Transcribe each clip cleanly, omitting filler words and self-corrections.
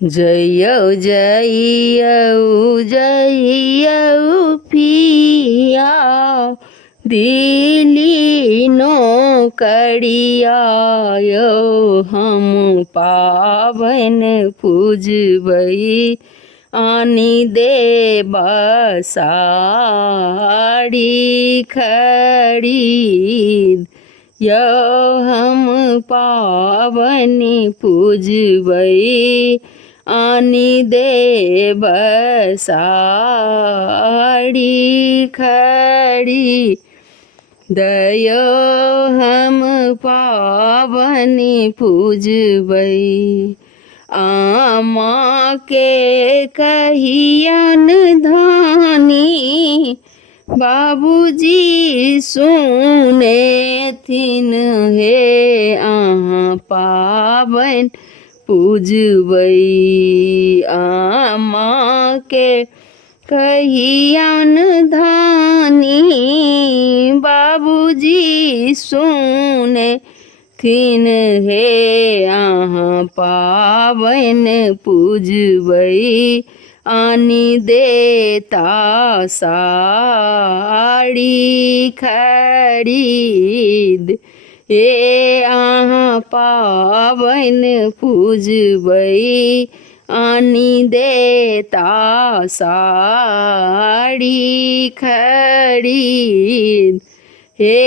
जइयौ जइयौ जइयौ पिया दिल्ली नौकरिया यौ हम पाबन पूजबै आनि देब साड़ी खरीद यौ हम पाबन पूजबै आनि देब साड़ी खरीद दयो हम पाबन पूजबै आमा के कहियन धानी बाबूजी सुनेथिन हे अहाँ पाबन पूजबै आमा के कहियन धानी बाबूजी सुनेथिन हे अहाँ पाबन पूजबै आनि देता साड़ी खरीद हे अहाँ पाबन पूजबै आनि देता साड़ी खरीद हे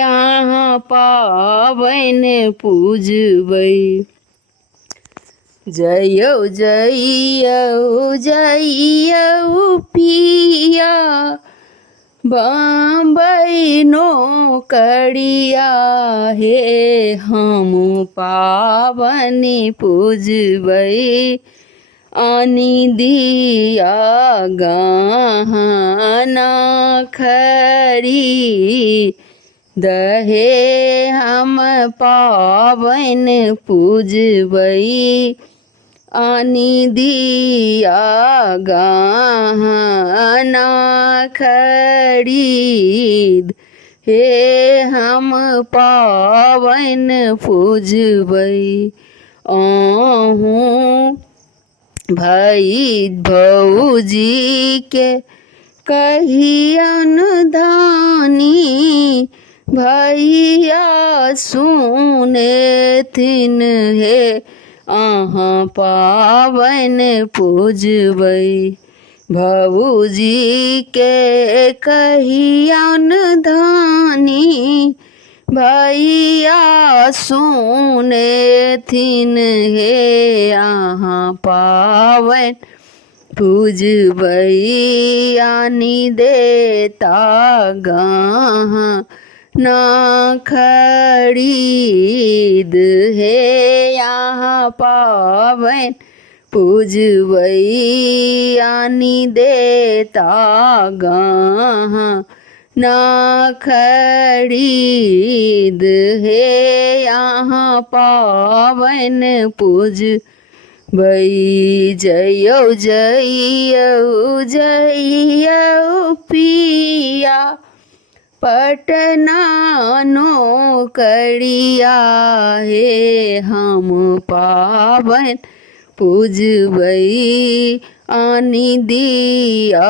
अहाँ पाबन पूजबै जइयौ जइयौ जइयौ पिया बम्बई नौकरिया हे हम पाबन पूजबै आनि दिया गहना खरीद हे हम पाबन पूजबै आनि दिया गहना खरीद हे हम पाबन पूजबै अहूँ भाई भौजी के कहियन धानी भैया सुनेथिन हे अहाँ पाबन पूजबै भौजी के कहियन धानी भैया सुनेथिन हे अहाँ पाबन पूजबै आनि देता गहना खरीद हे अहाँ पाबन पूजबै आनि देता गहना खरीद हे अहाँ पाबन पूजबै जइयौ जइयौ जइयौ पिया पटना नौकरिया हे हम पाबन पूजबै आनि दिया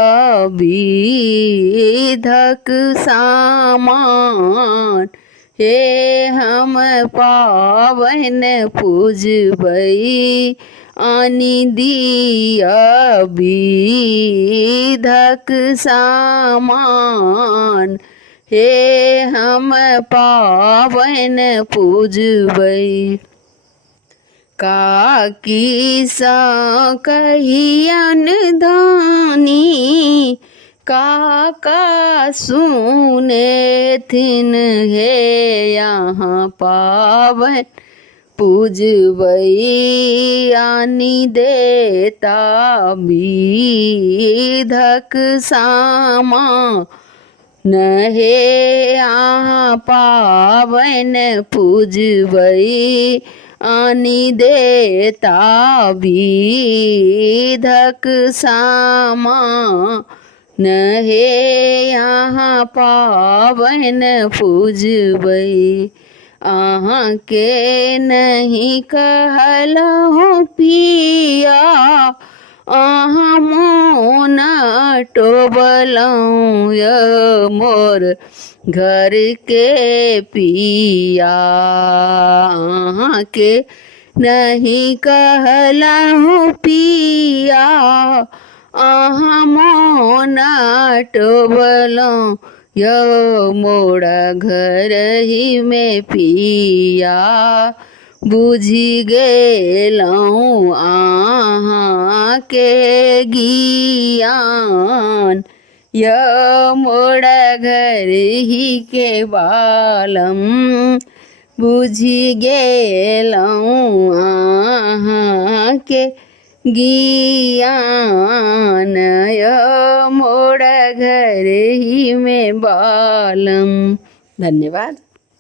विधक सामान हे हम पाबन पूजबै आनि दिया विधक सामान हे हम पाबन पूजबै काकी सा कहियन धानी काका सुनेथिन हे यहाँ पाबन पूजबै आनि देता विधक सामान हे यहाँ पाबन पूजबै आनि देता विधक सामान हे यहाँ पाबन पूजबै अहाँ के नहीं कहलहुँ पिया टोबलौं य मोर घर के पिया के नहीं कहलहु पिया मोना टोबलौं यो मोड़ा घर ही में पिया बुझी गेलौं आहाँ के गियान यो मोड़ा घर ही के बालम बुझी गेलौं आहाँ के गियान यो मोड़ा घर ही में बालम। धन्यवाद।